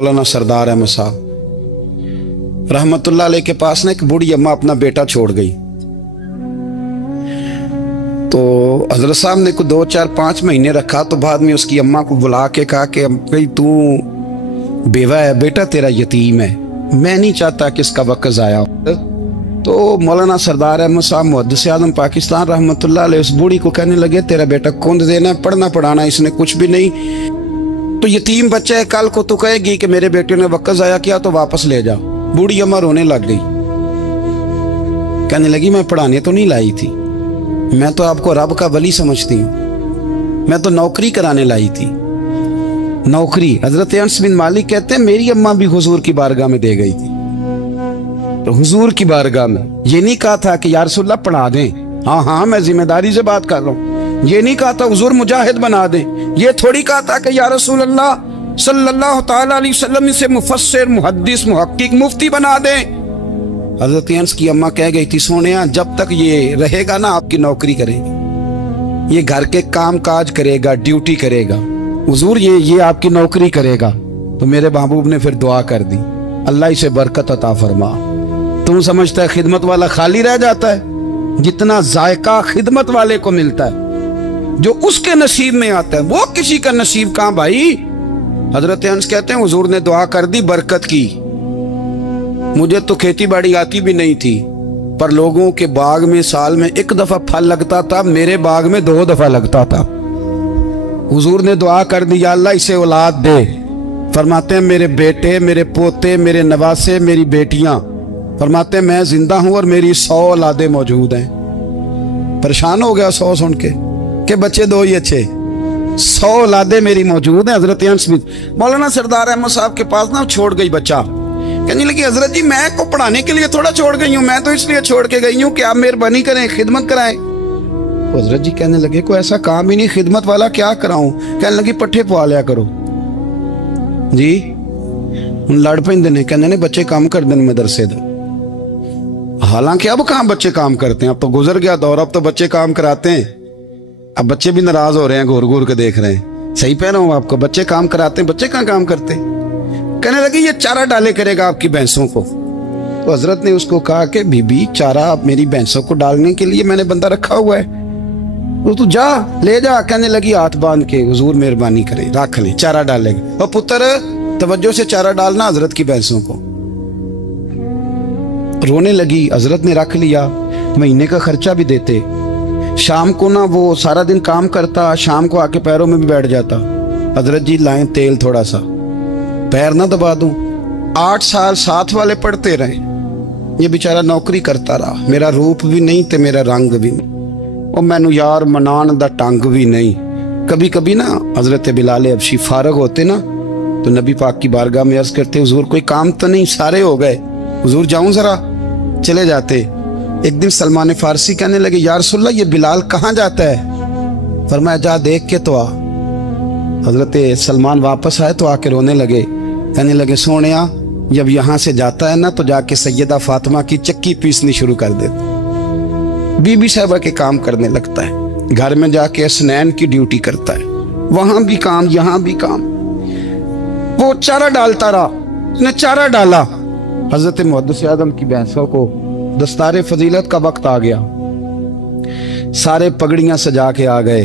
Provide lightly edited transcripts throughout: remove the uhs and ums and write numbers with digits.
मौलाना सरदार अहमद साहब रहमतुल्लाह अलैह के पास ना एक बूढ़ी अम्मा अपना बेटा छोड़ गई। तो हजरत साहब ने को 2, 4, 5 महीने रखा। तो बाद में उसकी अम्मा को बुला के कहा कि भाई तू बेवा है, बेटा तेरा यतीम है, मैं नहीं चाहता कि इसका वक्त ज़ाया हो। तो मौलाना सरदार अहमद साहब मुहद्दिस आज़म पाकिस्तान रहमतुल्लाह अलैह उस बूढ़ी को कहने लगे तेरा बेटा कुंद देना, पढ़ना पढ़ाना इसने कुछ भी नहीं, तो यतीम बच्चा है, कल को तो कहेगी कि मेरे बेटे ने वक्त ज़ाया किया तो वापस ले जाओ। बूढ़ी अम्मा रोने लग गई, कहने लगी मैं पढ़ाने तो नहीं लाई थी, मैं तो आपको रब का वली समझती हूँ, मैं तो नौकरी कराने लाई थी। नौकरी हजरत अनस बिन मालिक कहते हैं मेरी अम्मा भी हुजूर की बारगाह में दे गई थी। तो हुजूर की बारगाह में ये नहीं कहा था कि या रसूलल्लाह पढ़ा दें, हाँ हाँ मैं जिम्मेदारी से बात कर रहा हूँ। ये नहीं कहा था हुजूर मुजाहिद बना दें, ये थोड़ी कहा था कि या रसूलल्लाह सल्लल्लाहु तआला अलैहि वसल्लम से मुफस्सिर मुहद्दिस मुहक्किक मुफ्ती बना दें। हजरत अनस की अम्मा कह गई थी सोनिया जब तक ये रहेगा ना आपकी नौकरी करेगी, ये घर के काम काज करेगा, ड्यूटी करेगा, हुजूर ये आपकी नौकरी करेगा। तो मेरे महबूब ने फिर दुआ कर दी, अल्लाह इसे बरकत अता फरमा। तुम समझता है खिदमत वाला खाली रह जाता है? जितना जायका खिदमत वाले को मिलता है, जो उसके नसीब में आता है, वो किसी का नसीब कहां भाई। हजरत अनस कहते हैं हुजूर ने दुआ कर दी, बरकत की। मुझे तो खेती बाड़ी आती भी नहीं थी, पर लोगों के बाग में साल में 1 दफा फल लगता था, मेरे बाग में 2 दफा लगता था। हुजूर ने दुआ कर दी अल्लाह इसे औलाद दे। फरमाते हैं मेरे बेटे, मेरे पोते, मेरे नवासे, मेरी बेटियां, फरमाते हैं मैं जिंदा हूं और मेरी 100 औलादे मौजूद हैं। परेशान हो गया 100 सुन के बच्चे 2 ही अच्छे, 100 औलादे मेरी मौजूद हैं। हजरत अनस बिन मौलाना सरदार अहमद साहब के पास ना छोड़ गई बच्चा, कहने लगी हजरत जी मैं को पढ़ाने के लिए थोड़ा छोड़ गई हूँ, मैं तो इसलिए छोड़ के गई हूँ कि आप मेहरबानी करें खिदमत कराएं। हजरत जी कहने लगे कोई ऐसा काम ही नहीं, खिदमत वाला क्या कराऊं। कहने लगी पट्ठे पवा लिया करो जी। लड़ पेंदे ने, कहने ने बच्चे काम कर दें मदरसे दो। हालांकि अब कहाँ बच्चे काम करते हैं, अब तो गुजर गया दौर, अब तो बच्चे काम कराते हैं। अब बच्चे भी नाराज हो रहे हैं, घूर घूर के देख रहे हैं। सही कह रहा हूं आपको, बच्चे काम कराते हैं, बच्चे कहाँ काम करते। कहने लगी ये चारा डाले करेगा आपकी भैंसों को। तो हजरत ने उसको कहा कि बीबी चारा मेरी भैंसों को डालने के लिए मैंने बंदा रखा हुआ है, वो तू जा ले जा। कहने लगी हाथ बांध के हुजूर मेहरबानी करे रख ले, चारा डालेगा। और पुत्र तवज्जो से चारा डालना हजरत की भैंसों को। रोने लगी, हजरत ने रख लिया, महीने का खर्चा भी देते। शाम को ना वो सारा दिन काम करता, शाम को आके पैरों में भी बैठ जाता, हजरत जी लाएं तेल थोड़ा सा, पैर ना दबा दूं। 8 साल साथ वाले पढ़ते रहे, ये बेचारा नौकरी करता रहा, मेरा रूप भी नहीं ते मेरा रंग भी नहीं, और मैनू यार मनान दा टंग भी नहीं। कभी कभी ना हजरत बिलाल हबशी फारग होते ना तो नबी पाक की बारगाह में अर्ज करते हुजूर कोई काम तो नहीं, सारे हो गए, हुजूर जाऊं जरा, चले जाते। एक दिन सलमान फारसी कहने लगे या रसूलल्लाह ये बिलाल कहाँ जाता है। फरमाया जा देख के तो आ। हजरत सलमान वापस आए तो आके रोने लगे, कहने लगे सोनिया जब यहाँ से जाता है ना तो जाके सैयदा फातिमा की चक्की पीसनी शुरू कर देता, बीबी साहबा के काम करने लगता है, घर में जाके असनैन की ड्यूटी करता है, वहां भी काम यहाँ भी काम। वो चारा डालता रहा, उसने चारा डाला। हजरत मुहद्दिस आज़म की भैंसों को दस्तारे फजीलत का वक्त आ गया, सारे पगड़ियां सजा के आ गए,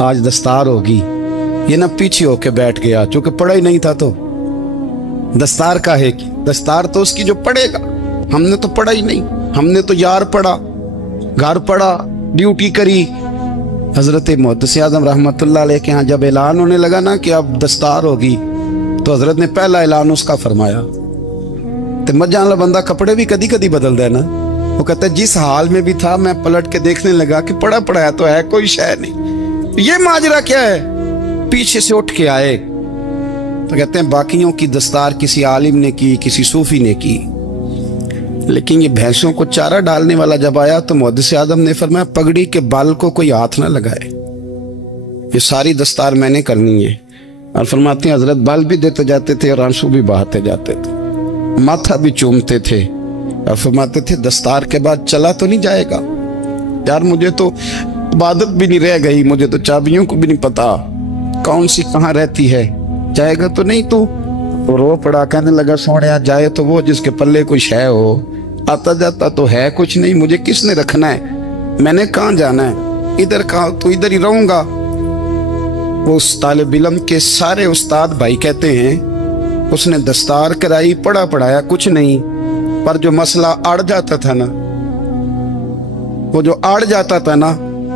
आज दस्तार होगी। ये ना पीछे होके बैठ गया, चूंकि पढ़ा ही नहीं था तो दस्तार का है कि दस्तार तो उसकी जो पढ़ेगा, हमने तो पढ़ा ही नहीं, हमने तो यार पढ़ा, घर पढ़ा, ड्यूटी करी। हजरत मुहद्दिस आज़म रहमतुल्लाह अलैह के यहाँ जब ऐलान होने लगा ना कि अब दस्तार होगी, तो हजरत ने पहला ऐलान उसका फरमाया। तो मजान वाला बंदा कपड़े भी कदी कदी बदल देना, वो कहता है जिस हाल में भी था मैं पलट के देखने लगा कि पढ़ा पढ़ाया तो है, कोई शय नहीं, ये माजरा क्या है। पीछे से उठ के आए तो कहते हैं बाकियों की दस्तार किसी आलिम ने की, किसी सूफी ने की, लेकिन ये भैंसों को चारा डालने वाला जब आया तो मुहद्दिस आज़म ने फरमाया पगड़ी के बाल को कोई हाथ ना लगाए, ये सारी दस्तार मैंने करनी है। और फरमाते हैं हजरत बाल भी देते जाते थे और आंसू भी बहाते जाते थे, माथा भी चूमते थे, और फरमाते थे दस्तार के बाद चला तो नहीं जाएगा यार, मुझे तो इबादत भी नहीं रह गई, मुझे तो चाबियों को भी नहीं पता कौन सी कहाँ रहती है, जाएगा तो नहीं तू। तो रो पड़ा, कहने लगा सोने जाए तो वो जिसके पल्ले कुछ है हो, आता जाता तो है कुछ नहीं, मुझे किसने रखना है, मैंने कहाँ जाना है, इधर कहा तो इधर ही रहूंगा। वो उस तालिब इल्म के सारे उस्ताद भाई कहते हैं उसने दस्तार कराई, पढ़ा पढ़ाया कुछ नहीं, पर जो मसला अड़ जाता था ना, वो जो अड़ जाता था ना,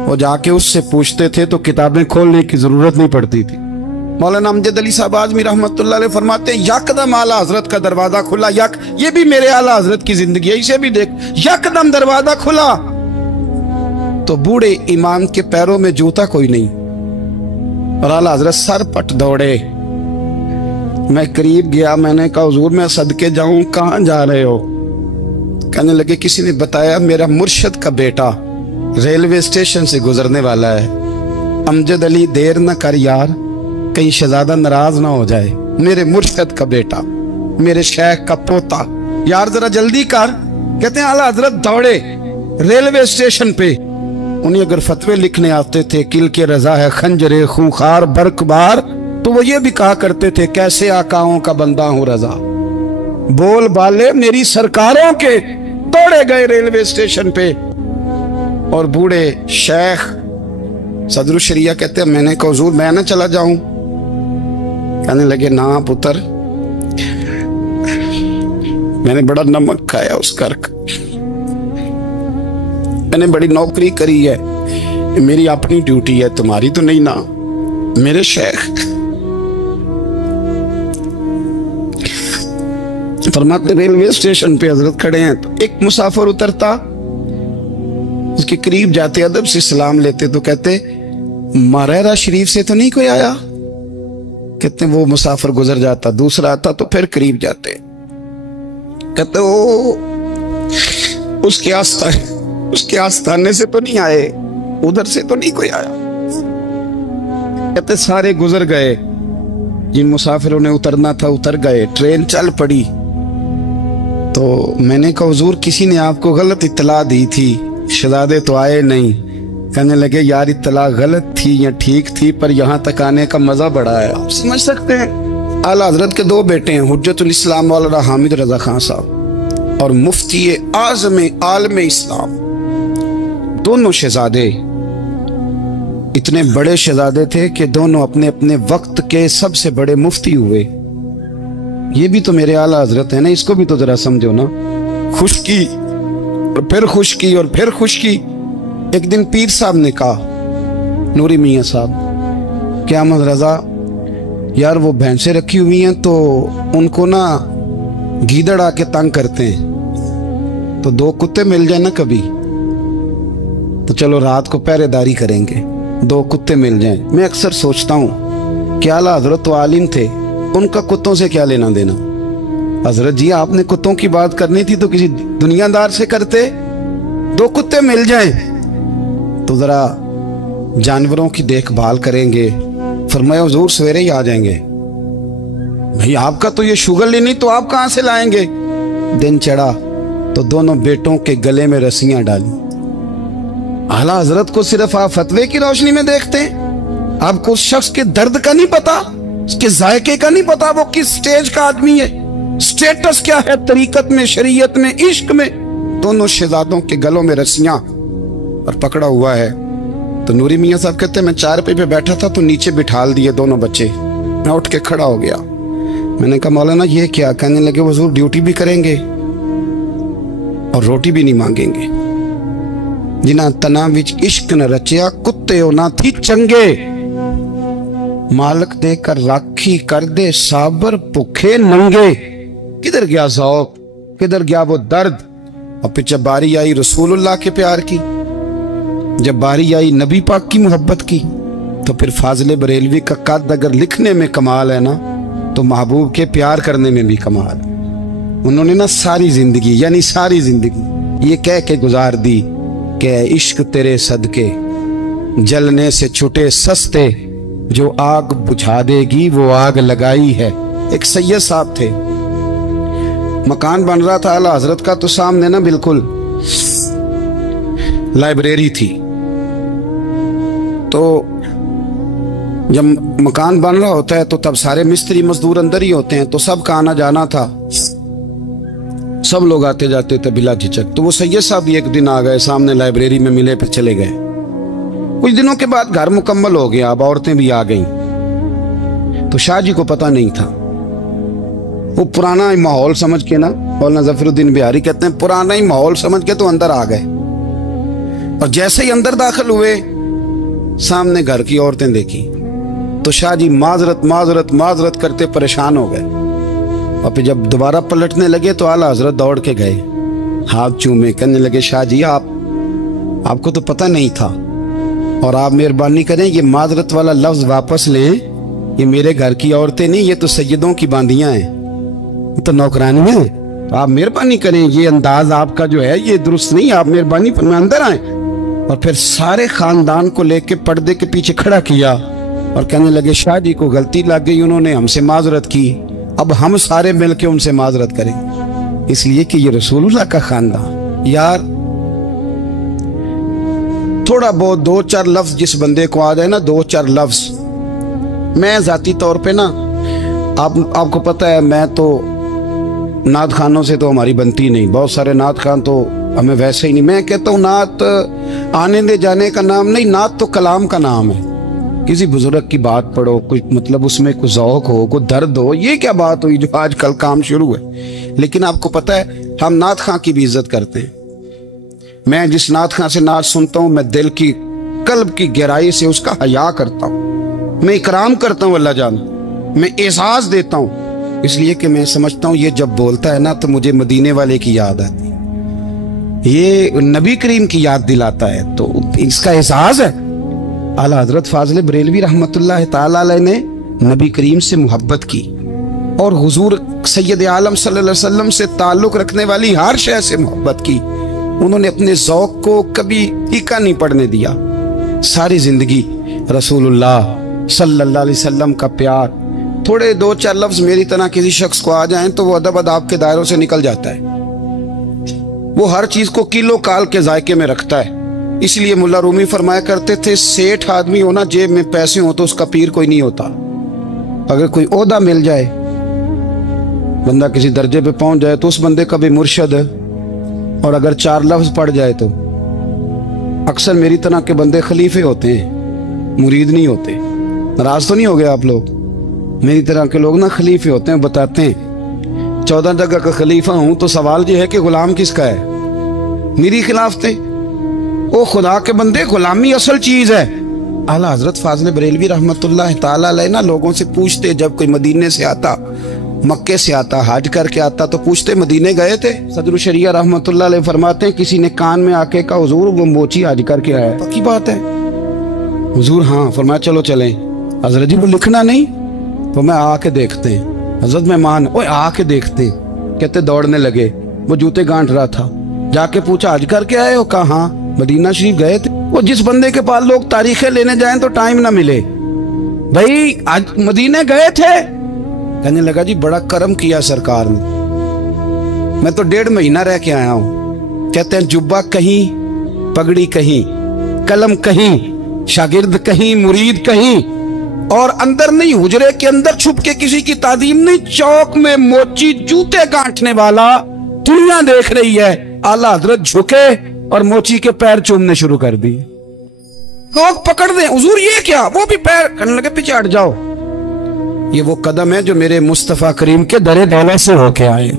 वो जाके उससे पूछते थे तो किताबें खोलने की जरूरत नहीं पड़ती थी। मौलाना अमजद अली साहब आज़मी रहमतुल्लाह अलैह फरमाते हैं यकदम आला हजरत का दरवाजा खुला, ये भी मेरे आला हजरत की जिंदगी है, इसे भी देख, यकदम दरवाजा खुला तो बूढ़े इमाम के पैरों में जूता कोई नहीं, और आला हजरत सर पट दौड़े। मैं करीब गया, मैंने कहा हुजूर मैं सदके जाऊं, कहां जा रहे हो? कहने लगे किसी ने बताया मेरा मुर्शद का बेटा रेलवे स्टेशन से गुजरने वाला है, अमजद अली देर न कर यार, कहीं शहजादा नाराज ना हो जाए, मेरे मुर्शद का बेटा, मेरे शेख का पोता, यार जरा जल्दी कर। कहते हैं आला हजरत दौड़े रेलवे स्टेशन पे, उन्हें अगर फतवे लिखने आते थे किल के रजा है खंजरे खूंखार बरकबार, तो वो ये भी कहा करते थे कैसे आकाओं का बंदा हूं रजा, बोल बाले मेरी सरकारों के। दौड़े गए रेलवे स्टेशन पे, और बूढ़े शेख सदरुल शरिया कहते हैं मैंने कहा हुजूर मैं ना चला जाऊं? कहने लगे ना पुत्र, मैंने बड़ा नमक खाया उस घर का, मैंने बड़ी नौकरी करी है, मेरी अपनी ड्यूटी है, तुम्हारी तो नहीं ना। मेरे शेख फरमाते रेलवे स्टेशन पे हजरत खड़े हैं, तो एक मुसाफिर उतरता, उसके करीब जाते अदब से सलाम लेते तो कहते मरहरा शरीफ से तो नहीं कोई आया? कहते वो मुसाफिर गुजर जाता, दूसरा आता तो फिर करीब जाते, कहते ओ उसके आस्थाने से तो नहीं आए, उधर से तो नहीं कोई आया। कहते सारे गुजर गए, जिन मुसाफिरों ने उतरना था उतर गए, ट्रेन चल पड़ी। तो मैंने कहा हुजूर किसी ने आपको गलत इत्तला दी थी, शहजादे तो आए नहीं। कहने लगे यार इत्तला गलत थी या ठीक थी, पर यहाँ तक आने का मजा बड़ा है, आप समझ सकते हैं। आला हजरत के दो बेटे हैं, हुज्जतुल इस्लाम मौलाना हामिद रजा खान साहब और मुफ्ती आज़म आलम इस्लाम, दोनों शहजादे इतने बड़े शहजादे थे कि दोनों अपने अपने वक्त के सबसे बड़े मुफ्ती हुए। ये भी तो मेरे आला हजरत है ना, इसको भी तो जरा समझो ना। खुशकी और फिर खुशकी और फिर खुशकी। एक दिन पीर साहब ने कहा नूरी मियाँ साहब क्या अहमद रजा यार वो भैंसें रखी हुई हैं तो उनको ना गीदड़ आके तंग करते हैं, तो दो कुत्ते मिल जाए ना कभी तो चलो रात को पहरेदारी करेंगे, दो कुत्ते मिल जाएं। मैं अक्सर सोचता हूँ कि आला हजरत तो आलिम थे, उनका कुत्तों से क्या लेना देना। हजरत जी आपने कुत्तों की बात करनी थी तो किसी दुनियादार से करते, दो कुत्ते मिल जाएं तो जरा जानवरों की देखभाल करेंगे। फरमाया हुजूर सवेरे ही आ जाएंगे। भाई आपका तो ये शुगर लेनी, तो आप कहां से लाएंगे? दिन चढ़ा तो दोनों बेटों के गले में रस्सियां डाली। आला हजरत को सिर्फ आप फतवे की रोशनी में देखते हैं, आपको उस शख्स के दर्द का नहीं पता, उसके जायके का नहीं पता, वो किस स्टेज का आदमी है, स्टेटस क्या है तरीकत में, शरीयत में, इश्क में। दोनों शहजादों के गलों में रस्सियां और पकड़ा हुआ है। तो नूरी मियाँ साहब कहते हैं मैं चारपाई पे बैठा था तो नीचे बिठाल दिए दोनों बच्चे, मैं उठ के खड़ा हो गया। मैंने कहा मौलाना ये क्या? कहने लगे हुजूर ड्यूटी भी करेंगे और रोटी भी नहीं मांगेंगे। जिन्हां तना विच इश्क न रचिया कुत्ते हो ना थी चंगे, मालक देकर राखी कर दे साबर भुखे नंगे। किधर गया ज़ौक़, किधर गया वो दर्द? और फिर जब बारी आई रसूलुल्लाह के प्यार की, जब बारी आई नबी पाक की मोहब्बत की, तो फिर फाजिल बरेलवी का कद अगर लिखने में कमाल है ना, तो महबूब के प्यार करने में भी कमाल। उन्होंने ना सारी जिंदगी यानी सारी जिंदगी ये कह के गुजार दी कि इश्क तेरे सदके जलने से छुटे सस्ते, जो आग बुझा देगी वो आग लगाई है। एक सैयद साहब थे, मकान बन रहा था आला हजरत का, तो सामने ना बिल्कुल लाइब्रेरी थी। तो جب مکان بن رہا ہوتا ہے تو تب سارے مستری مزدور اندر ہی ہوتے ہیں، تو سب کا آنا جانا تھا، سب لوگ آتے جاتے تھے بلا جھجک۔ تو وہ سید صاحب بھی ایک دن آ گئے، سامنے لائبریری میں ملے، پھر چلے گئے۔ کچھ دنوں کے بعد گھر مکمل ہو گیا، اب عورتیں بھی آ گئیں، تو شاہ جی کو پتہ نہیں تھا۔ وہ پرانا ہی ماحول سمجھ کے نا، مولانا ظفر الدین بہاری کہتے ہیں پرانا ہی ماحول سمجھ کے تو اندر آ گئے، اور جیسے ہی اندر داخل ہوئے سامنے گھر کی عورتیں دیکھی تو شاہ جی معذرت معذرت معذرت کرتے پریشان ہو گئے، اور پھر جب دوبارہ پلٹنے لگے تو اعلیٰ حضرت دوڑ کے گئے، ہاتھ چومے، کہنے لگے شاہ جی آپ کو تو پتہ نہیں تھا، اور آپ مہربانی کریں یہ معذرت والا لفظ واپس لیں، یہ میرے گھر کی عورتیں نہیں، یہ تو سیدوں کی باندیاں ہیں، یہ تو نوکرانی ہیں، تو آپ مہربانی کریں، یہ انداز آپ کا جو ہے یہ درست نہیں، آپ مہربانی فرمائیں اندر آئیں۔ اور پھر سارے خاندان کو لے کے پردے کے پیچھے کھڑا کیا اور کہنے لگے شاہ جی کو غلطی لگ گئی، انہوں نے ہم سے معذرت کی، اب ہم سارے مل کے ان سے معذرت کریں، اس لیے کہ یہ رسول اللہ کا خاندان۔ یار تھوڑا بہت دو چار لفظ جس بندے کو آ جائے نا، دو چار لفظ، میں ذاتی طور پہ نا آپ کو پتہ ہے میں تو نعت خانوں سے تو ہماری بنتی نہیں، بہت سارے نعت خان تو ہمیں ویسے ہی نہیں، میں کہتا ہوں نعت آنے دے جانے کا نام نہیں، نعت تو کلام کا نام ہے۔ کسی بزرگ کی بات پڑھو، کوئی مطلب اس میں کوئی ذوق ہو، کوئی درد ہو، یہ کیا بات ہوئی جو آج کل کام شروع ہے۔ لیکن آپ کو پتہ ہے ہم نعت خان کی بھی عزت کرتے ہیں، میں جس نعت خان سے نعت سنتا ہوں میں دل کی قلب کی گہرائی سے اس کا حیا کرتا ہوں، میں اکرام کرتا ہوں، اللہ جانا میں اعزاز دیتا ہوں، اس لیے کہ میں سمجھتا ہوں یہ جب بولتا ہے نا تو مجھے مدینے والے کی یاد آتی، یہ نبی کریم کی یاد دلاتا ہے، تو اس کا احساس ہے۔ اعلیٰ حضرت فاضل بریلوی رحمۃ اللہ تعالی علیہ نے نبی کریم سے محبت کی، اور حضور سید عالم صلی اللہ علیہ وسلم سے تعلق رکھنے والی ہر شے سے محبت کی، انہوں نے اپنے ذوق کو کبھی پھیکا نہیں پڑنے دیا، ساری زندگی رسول اللہ صلی اللہ علیہ وسلم کا پیار۔ تھوڑے دو چار لفظ میری طرح کسی شخص کو آ جائیں تو وہ ادب اداب کے دائروں سے نکل جاتا ہے، وہ ہر چیز کو کلو کال کے ذائقے میں رکھتا ہے، اس لیے ملا رومی فرمایا کرتے تھے سیٹھ آدمی ہونا جیب میں پیسے ہوں تو اس کا پیر کوئی نہیں ہوتا۔ اگر کوئی عہدہ مل جائے، بندہ کسی درجے پہ پہنچ جائے تو اس بندے کا بھی مرشد ہے، اور اگر چار لفظ پڑھ جائے تو اکثر میری طرح کے بندے خلیفے ہوتے ہیں، مرید نہیں ہوتے۔ ناراض تو نہیں ہو گئے آپ لوگ؟ میری طرح کے لوگ نا خلیفے ہوتے ہیں، بتاتے ہیں 14 جگہ کا خلیفہ ہوں تو سوال یہ ہے کہ غلام کس کا ہے؟ میری خلاف تھے او خدا کے بندے، غلامی اصل چیز ہے۔ اعلیٰ حضرت فاضل بریلوی رحمۃ اللہ تعالی علیہ نا لوگوں سے پوچھتے، جب کوئی مدینے سے آتا، مکے سے آتا، حج کر کے آتا تو پوچھتے مدینے گئے تھے؟ صدر الشریعہ رحمۃ اللہ علیہ فرماتے ہیں کسی نے کان میں آ کے کہا حضور وہ موچی حج کر کے آیا، پکی بات ہے؟ حضور ہاں، فرمایا چلو چلیں۔ حضرت جی وہ لکھنا نہیں، تو میں آ کے دیکھتے ہیں۔ حضرت مہمان اوے آ کے دیکھتے ہیں، کہتے دوڑنے لگے، وہ جوتے گانٹ رہا تھا، جا کے پوچھا حج کر کے آئے ہو؟ کہا ہاں، مدینہ شریف گئے تھے۔ وہ جس بندے کے پاس لوگ تاریخیں لینے جائیں تو ٹائم نہ ملے، بھائی آج مدینے گئے تھے؟ کہنے لگا جی بڑا کرم کیا سرکار نے، میں تو 1.5 مہینہ رہ کے آیا ہوں۔ کہتے ہیں جبہ کہیں، پگڑی کہیں، قلم کہیں، شاگرد کہیں، مرید کہیں، اور اندر نہیں، حجرے کے اندر چھپ کے کسی کی تعظیم نہیں، چوک میں موچی جوتے گانٹنے والا دنیا دیکھ رہی ہے، اعلیٰ حضرت جھکے اور موچی کے پیر چومنے شروع کر دی، لوگ پکڑ دیں حضور یہ کیا، وہ بھی پیر، کہنے لگے پیچھے ہٹ جاؤ، یہ وہ قدم ہے جو میرے مصطفیٰ کریم کے در دولت سے ہو کے آئے،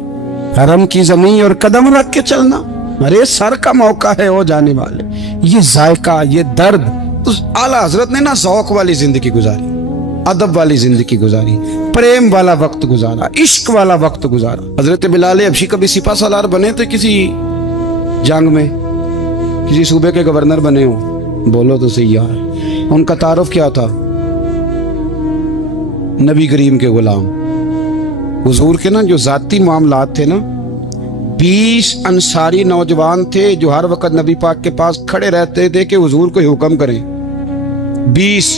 حرم کی زمین اور قدم رکھ کے چلنا، ارے سر کا موقع ہے ہو جانے والے، یہ ذائقہ، یہ درد۔ تو اعلیٰ حضرت نے نا ذوق والی زندگی گزاری، ادب والی زندگی گزاری، پریم والا وقت گزارا، عشق والا وقت گزارا۔ حضرت بلال حبشی کبھی سپاہ سالار بنے تھے کسی جنگ میں، کسی صوبے کے گورنر بنے ہوں؟ بولو تو صحیح یار، ان کا تعارف کیا تھا؟ نبی کریم کے غلام۔ حضور کے نا جو ذاتی معاملات تھے نا، 20 انصاری نوجوان تھے جو ہر وقت نبی پاک کے پاس کھڑے رہتے تھے کہ حضور کو حکم کریں، 20،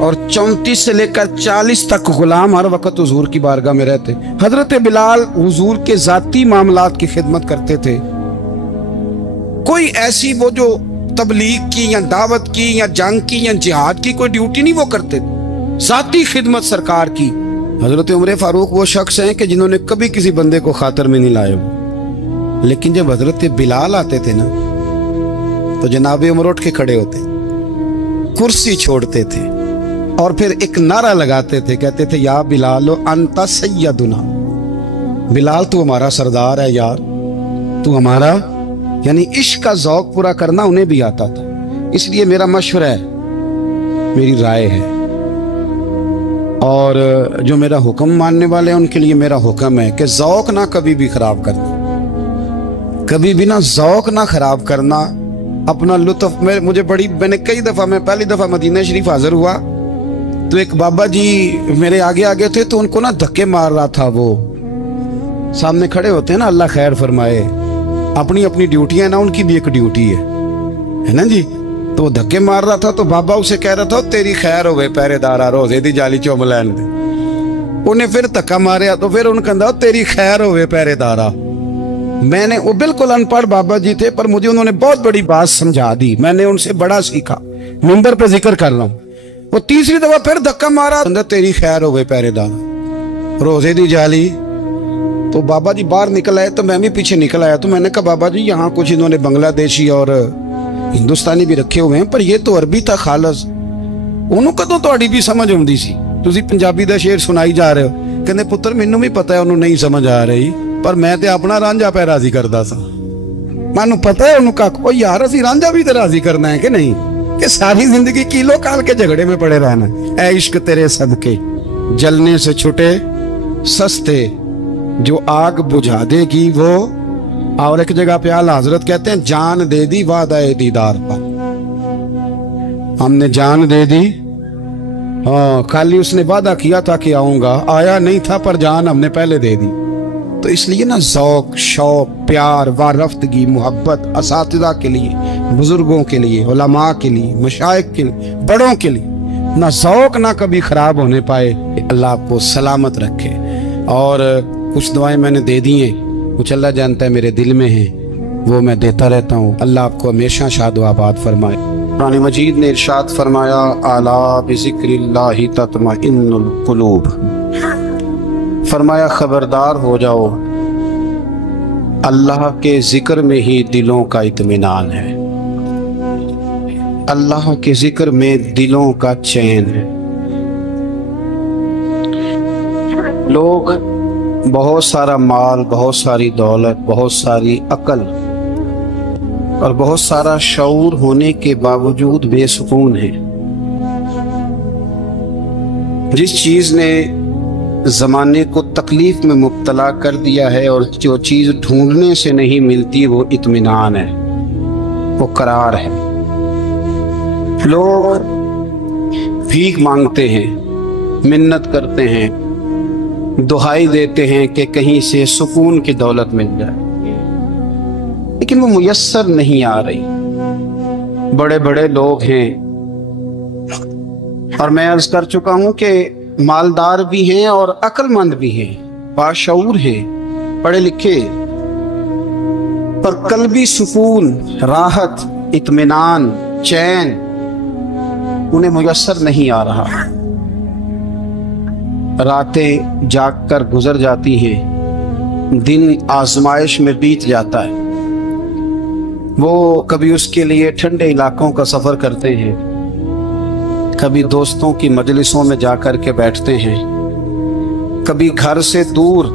اور 34 سے لے کر 40 تک غلام ہر وقت حضور کی بارگاہ میں رہتے۔ حضرت بلال حضور کے ذاتی معاملات کی خدمت کرتے تھے، کوئی ایسی وہ جو तबलीग की या दावत की या जंग की या जिहाद की कोई ड्यूटी नहीं वो करते थे, ज़ाती खिदमत सरकार की। हजरत उमर फारूक वो शख्स हैं कि जिन्होंने कभी किसी बंदे को खातर में नहीं लाए। लेकिन जब हजरत बिलाल आते थे ना, तो जनाब उमर उठ के खड़े होते, कुर्सी छोड़ते थे और फिर एक नारा लगाते थे, कहते थे या बिलाल अंता सैयदुना, बिलाल तू हमारा सरदार है यार, तू हमारा। यानी इश्क का ज़ौक पूरा करना उन्हें भी आता था। इसलिए मेरा मशवरा है, मेरी राय है, और जो मेरा हुक्म मानने वाले हैं उनके लिए मेरा हुक्म है कि ज़ौक ना कभी भी खराब करना, कभी भी ना ज़ौक ना खराब करना, अपना लुत्फ। मैंने कई दफ़ा, मैं पहली दफ़ा मदीना शरीफ हाजिर हुआ तो एक बाबा जी मेरे आगे आगे थे, तो उनको ना धक्के मार रहा था। वो सामने खड़े होते हैं ना, अल्लाह खैर फरमाए, अपनी अपनी ड्यूटी है ना, उनकी भी एक ड्यूटी है ना जी। तो वो धक्के मार रहा था, तो बाबा उसे कह रहा था तेरी खैर हो गए पहरेदारा, रोजे दी जाली चुम लैन दे। उन्हें फिर धक्का मारे, तो फिर उन्हें कहता तेरी खैर हो गए पहरेदारा। मैंने, वो बिल्कुल अनपढ़ बाबा जी थे, पर मुझे उन्होंने बहुत बड़ी बात समझा दी, मैंने उनसे बड़ा सीखा, मिंबर पे जिक्र कर रहा हूँ। वो तीसरी दफा फिर धक्का मारा, तेरी खैर हो गए पहरेदारा, रोजे दी जाली। तो बाबा जी बाहर निकल आए, तो मैं भी पीछे निकल आया। तो मैंने कहा बाबा जी यहाँ कुछ इन्होंने बांग्लादेशी और हिंदुस्तानी भी रखे हुए हैं, पर ये तो अरबी था खालस, उन्होंने कदों ਤੁਹਾਡੀ भी समझ आउंदी सी, ਤੁਸੀਂ पंजाबी ਦਾ शेर सुनाई जा रहे हो। कहते पुत्र मैनू भी पता है उन्होंने नहीं समझ आ रही, पर मैं ते अपना रांझा पै राजी करदा सा। मैनू पता है उन्होंने कहा यार असी रांझा भी तो राजी करना है कि नहीं, कि सारी जिंदगी किलो काल के झगड़े में पड़े रहना। ऐ इश्क तेरे सदके जलने से छुटे सस्ते, जो आग बुझा देगी वो। और एक जगह पे आला हजरत कहते हैं जान दे दी वादा दीदार पर, हमने जान दे दी। हाँ, खाली उसने वादा किया था कि आऊंगा, आया नहीं था, पर जान हमने पहले दे दी। तो इसलिए ना ज़ौक, शौक, प्यार, वारफ्तगी, मोहब्बत असातिज़ा के लिए, बुजुर्गों के लिए, उलमा के लिए, मशाइख के लिए, बड़ों के लिए, ना ज़ौक ना कभी ख़राब होने पाए। अल्लाह आपको सलामत रखे। और कुछ दुआएं मैंने दे दी हैं, कुछ अल्लाह जानता है मेरे दिल में है, वो मैं देता रहता हूँ। अल्लाह आपको हमेशा शाद व आबाद फरमाए। कुरान मजीद ने इरशाद फरमाया अला बिज़िक्रिल्लाहि तत्मइन्नुल कुलूब, फरमाया खबरदार हो जाओ, अल्लाह के जिक्र में ही दिलों का इत्मीनान है, अल्लाह के जिक्र में दिलों का चैन है। लोग बहुत सारा माल, बहुत सारी दौलत, बहुत सारी अकल और बहुत सारा शऊर होने के बावजूद बेसुकून हैं। जिस चीज़ ने ज़माने को तकलीफ में मुब्तला कर दिया है और जो चीज़ ढूंढने से नहीं मिलती वो इत्मीनान है, वो करार है। लोग भीख मांगते हैं, मिन्नत करते हैं, दुहाई देते हैं कि कहीं से सुकून की दौलत मिल जाए, लेकिन वो मुयस्सर नहीं आ रही। बड़े बड़े लोग हैं, और मैं अर्ज कर चुका हूं कि मालदार भी हैं और अक्लमंद भी हैं, बाशऊर हैं, पढ़े लिखे, पर कल्बी सुकून, राहत, इत्मीनान, चैन उन्हें मुयस्सर नहीं आ रहा। रातें जाग कर गुजर जाती हैं, दिन आजमाइश में बीत जाता है। वो कभी उसके लिए ठंडे इलाकों का सफ़र करते हैं, कभी दोस्तों की मजलिसों में जाकर के बैठते हैं, कभी घर से दूर